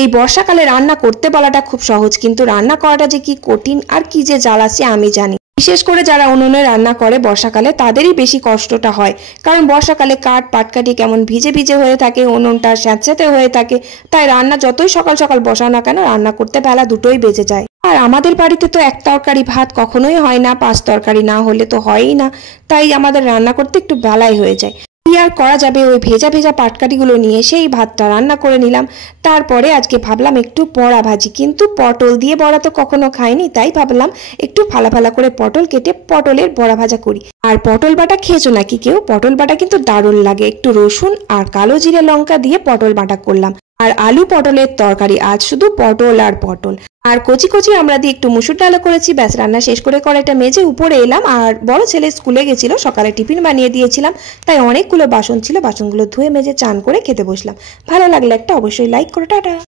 এই বর্ষাকালে রান্না করতে বলাটা খুব সহজ, কিন্তু রান্না করাটা যে কি কঠিন আর কি যে জ্বালা সে আমি জানি। বিশেষ করে যারা উনুনে রান্না করে বর্ষাকালে তাদেরই বেশি কষ্টটা হয়, কারণ বর্ষাকালে কাঠ পাটকাঠি কেমন ভিজে ভিজে হয়ে থাকে, উনুনটা স্যাঁতস্যাঁতে হয়ে থাকে। তাই রান্না যতই সকাল সকাল বসাও না কেন, রান্না করতে বেলা দুটোই বেজে যায়। আর আমাদের বাড়িতে তো এক তরকারি ভাত কখনোই হয় না, 5 তরকারি না হলে তো হয়ই না। তাই আমাদের রান্না করতে একটু বেলাই হয়ে যায়। কি আর করা যাবে, ওই ভেজা ভেজা পাটকাঠিগুলো নিয়ে সেই ভাতটা রান্না করে নিলাম। তারপরে আজকে ভাবলাম একটু বড়া ভাজি, কিন্তু পটল দিয়ে বড়া তো কখনো খাইনি, তাই ভাবলাম একটু ফালা ফালা করে পটল কেটে পটলের বড়া ভাজা করি। আর পটল বাটা খেয়েছো নাকি কেউ? পটল বাটা কিন্তু দারুণ লাগে। একটু রসুন আর কালো জিরে লঙ্কা দিয়ে পটল বাটা করলাম। আর আলু পটলের তরকারি, আজ শুধু পটল আর পটল। আর কচি কচি আমরা দিয়ে একটু মুসুর ডালও করেছি। ব্যাস, রান্না শেষ করে কড়াইটা মেজে উপরে এলাম। আর বড় ছেলে স্কুলে গেছিল, সকালে টিফিন বানিয়ে দিয়েছিলাম, তাই অনেকগুলো বাসন ছিল, বাসনগুলো ধুয়ে মেজে চান করে খেতে বসলাম। ভালো লাগলে একটা অবশ্যই লাইক করো। টাটা।